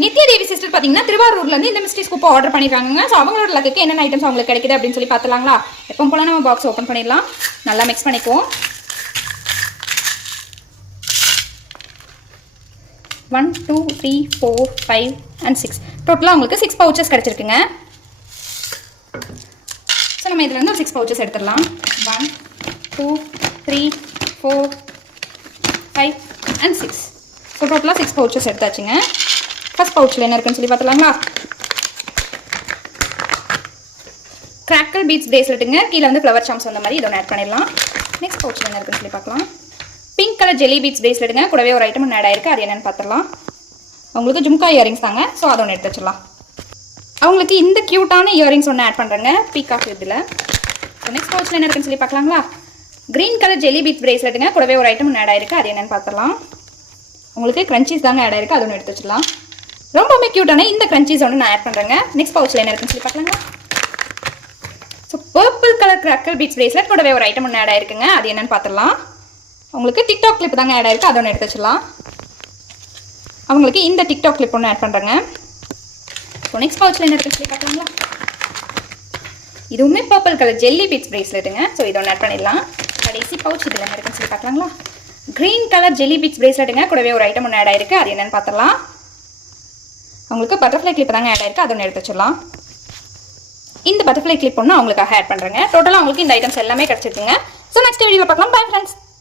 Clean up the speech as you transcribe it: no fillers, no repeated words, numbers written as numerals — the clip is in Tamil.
நித்யா தேவி சிஸ்டர் பார்த்தீங்கன்னா திருவாரூர்லேருந்து இந்த மிஸ்ட்ரி ஸ்கூப் ஆர்டர் பண்ணியிருக்காங்க. ஸோ அவங்களோட லக்குக்கு என்னென்ன ஐட்டம்ஸ் அவங்களுக்கு கிடைக்குது அப்படின்னு சொல்லி பார்த்துலாங்களா? எப்போ போல நம்ம பாக்ஸ் ஓப்பன் பண்ணிடலாம். நல்லா மிக்ஸ் பண்ணிக்குவோம். 1 2 3 4 5 and 6 டோட்டலாக உங்களுக்கு 6 பவுச்சஸ் கிடச்சிருக்குங்க. ஸோ நம்ம இதில் வந்து ஒரு 6 பவுச்சஸ் எடுத்துடலாம். 1 2 3 4 5 and 6. ஸோ டோட்டலாக 6 பவுச்சஸ் எடுத்தாச்சுங்க. ஃபர்ஸ்ட் பவுச்சில் என்ன இருக்குன்னு சொல்லி பார்த்துலாங்களா? Crackle beads பிரேஸ்லெட்டுங்க. கீழே வந்து ஃப்ளவர் சாம்ஸ் வந்த மாதிரி இதை ஒன்று ஆட் பண்ணிடலாம். நெக்ஸ்ட் பவுச்சில் என்ன இருக்குன்னு சொல்லி பார்க்கலாம். பிங்க் கலர் ஜெல்லி பீட்ஸ் பிரேஸ்லெட்டுங்க. கூடவே ஒரு ஐட்டம் ஒன்று ஆட் ஆயிருக்கு. அது என்னென்னு பார்த்துடலாம். அவங்களுக்கு ஜும்கா இயரிங்ஸ் தாங்க. ஸோ அதை ஒன்று எடுத்து வச்சிடலாம். அவங்களுக்கு இந்த க்யூட்டான இயரிங்ஸ் ஒன்று ஆட் பண்ணுறேங்க பீகாக் இதில். ஸோ நெக்ஸ்ட் பவுச்சில் என்ன இருக்குன்னு சொல்லி பார்க்கலாங்களா? க்ரீன் கலர் ஜெல்லி பீட்ஸ் பிரேஸ்லெட்டுங்க. கூடவே ஒரு ஐட்டம் ஒன்று ஆட் ஆயிருக்கு. அது என்னென்னு பார்த்துடலாம். உங்களுக்கு க்ரன்ச்சீஸ் தாங்க ஆட் ஆயிருக்கு. அது ஒன்று எடுத்து வச்சிடலாம். ரொம்பவுமே க்யூட்டான இந்த க்ரன்ச்சீஸ் ஒன்று நான் ஆட் பண்ணுறேங்க. நெக்ஸ்ட் பவுச்சில் என்ன இருக்குன்னு சொல்லி பார்க்கலாங்களா? So purple colour crackle beads bracelet கூடவே ஒரு ஐட்டம் ஒன்று ஆட் ஆயிருக்குங்க. அது என்னென்னு பார்த்துடலாம். உங்களுக்கு டிக்டாக் கிளிப் தாங்க ஆட் ஆயிருக்கு. அதை ஒன்று எடுத்து வச்சிடலாம். அவங்களுக்கு இந்த டிக்டாக் கிளிப் ஒன்று ஆட் பண்ணுறேங்க. ஸோ நெக்ஸ்ட் பவுச்சில் என்ன இருக்குன்னு சொல்லி பார்க்கலாங்களா? இதுவுமே பர்பிள் கலர் ஜெல்லி பீட்ஸ் பிரேஸ்லெட்டுங்க. ஸோ இது ஒன்று ஆட் பண்ணிடலாம். கடைசி பவுச் இதில் என்ன இருக்குன்னு சொல்லி பார்க்கலாங்களா? க்ரீன் கலர் ஜெல்லி பீட்ஸ் பிரேஸ்லெட்டுங்க. கூடவே ஒரு ஐட்டம் ஒன்று ஆட் ஆயிருக்கு. அது என்னென்னு பார்த்துடலாம். அவங்களுக்கு பட்டர்ஃப்ளை கிளிப் தாங்க ஆட் ஆயிருக்கு. அதை ஒன்று எடுத்து வச்சிடலாம். இந்த பட்டர்ஃப்ளை கிளிப் ஒன்று அவங்களுக்காக ஆட் பண்ணுறேங்க. டோட்டலாக அவங்களுக்கு இந்த ஐட்டம்ஸ் எல்லாமே கிடச்சிருக்குங்க. ஸோ நெக்ஸ்ட் வீடியோவில் பார்க்கலாம். Bye friends.